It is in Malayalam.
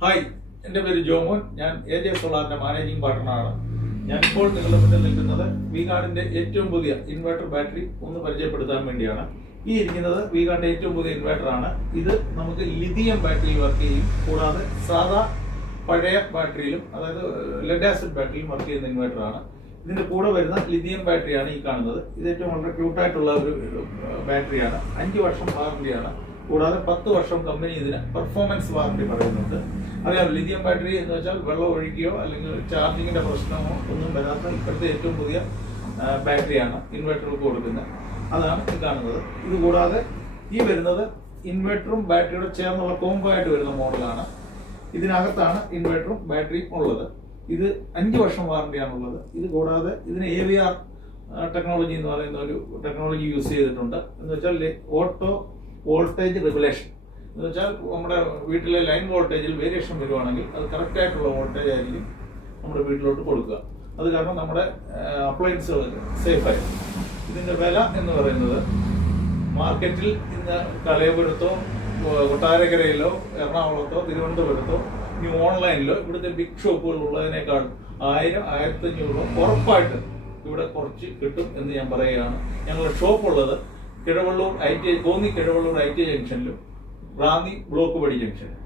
ഹായ്, എൻ്റെ പേര് ജോമോൻ. ഞാൻ AJ സോളാറിന്റെ മാനേജിംഗ് പാർട്ണറാണ്. ഞാനിപ്പോൾ നിങ്ങളുടെ മുന്നിൽ നിൽക്കുന്നത് V-Guardന്റെ ഏറ്റവും പുതിയ ഇൻവെർട്ടർ ബാറ്ററി ഒന്ന് പരിചയപ്പെടുത്താൻ വേണ്ടിയാണ്. ഈ ഇരിക്കുന്നത് V-Guardന്റെ ഏറ്റവും പുതിയ ഇൻവെർട്ടറാണ്. ഇത് നമുക്ക് ലിഥിയം ബാറ്ററിയിൽ വർക്ക് ചെയ്യും. കൂടാതെ സാധാ പഴയ ബാറ്ററിയിലും, അതായത് ലെഡ് ആസിഡ് ബാറ്ററിയിലും വർക്ക് ചെയ്യുന്ന ഇൻവെർട്ടറാണ്. ഇതിന്റെ കൂടെ വരുന്ന ലിഥിയം ബാറ്ററിയാണ് ഈ കാണുന്നത്. ഇത് ഏറ്റവും വളരെ ക്യൂട്ടായിട്ടുള്ള ഒരു ബാറ്ററിയാണ്. 5 വർഷം വാറന്റിയാണ്. കൂടാതെ 10 വർഷം കമ്പനി ഇതിന് പെർഫോമൻസ് വാറന്റി പറയുന്നുണ്ട്. അറിയാം, ലിഥിയം ബാറ്ററി എന്ന് വെച്ചാൽ വെള്ളം ഒഴുകിയോ അല്ലെങ്കിൽ ചാർജിങ്ങിന്റെ പ്രശ്നമോ ഒന്നും വരാത്ത ഇപ്പോഴത്തെ ഏറ്റവും പുതിയ ബാറ്ററിയാണ് ഇൻവെർട്ടറുകൾക്ക് കൊടുക്കുന്നത്. അതാണ് ഈ കാണുന്നത്. ഇത് കൂടാതെ ഈ വരുന്നത് ഇൻവെർട്ടറും ബാറ്ററിയുടെ ചേർന്നുള്ള കോംബോ ആയിട്ട് വരുന്ന മോഡലാണ്. ഇതിനകത്താണ് ഇൻവെർട്ടറും ബാറ്ററിയും ഉള്ളത്. ഇത് 5 വർഷം വാറന്റിയാണുള്ളത്. ഇത് കൂടാതെ ഇതിന് AVR ടെക്നോളജി എന്ന് പറയുന്ന ഒരു ടെക്നോളജി യൂസ് ചെയ്തിട്ടുണ്ട്. എന്ന് വെച്ചാൽ ഓട്ടോ വോൾട്ടേജ് റെഗുലേഷൻ എന്ന് വെച്ചാൽ നമ്മുടെ വീട്ടിലെ ലൈൻ വോൾട്ടേജിൽ വേരിയേഷൻ വരുവാണെങ്കിൽ അത് കറക്റ്റ് ആയിട്ടുള്ള വോൾട്ടേജ് ആയിരിക്കും നമ്മുടെ വീട്ടിലോട്ട് കൊടുക്കുക. അത് കാരണം നമ്മുടെ അപ്ലയൻസുകൾ സേഫായിരിക്കും. ഇതിന്റെ വില എന്ന് പറയുന്നത് മാർക്കറ്റിൽ ഇന്ന് കലയപുരത്തോ കൊട്ടാരക്കരയിലോ എറണാകുളത്തോ തിരുവനന്തപുരത്തോ ഇനി ഓൺലൈനിലോ ഇവിടുത്തെ ബിഗ് ഷോപ്പുകൾ ഉള്ളതിനേക്കാൾ 1000-1500 ഉറപ്പായിട്ട് ഇവിടെ കുറച്ച് കിട്ടും എന്ന് ഞാൻ പറയുകയാണ്. ഞങ്ങളുടെ ഷോപ്പുള്ളത് കിഴവള്ളൂർ ITI, കോന്നി കിഴവള്ളൂർ ITI ജംഗ്ഷനിലും റാന്നി ബ്ലോക്ക് പടി ജംഗ്ഷനിലും.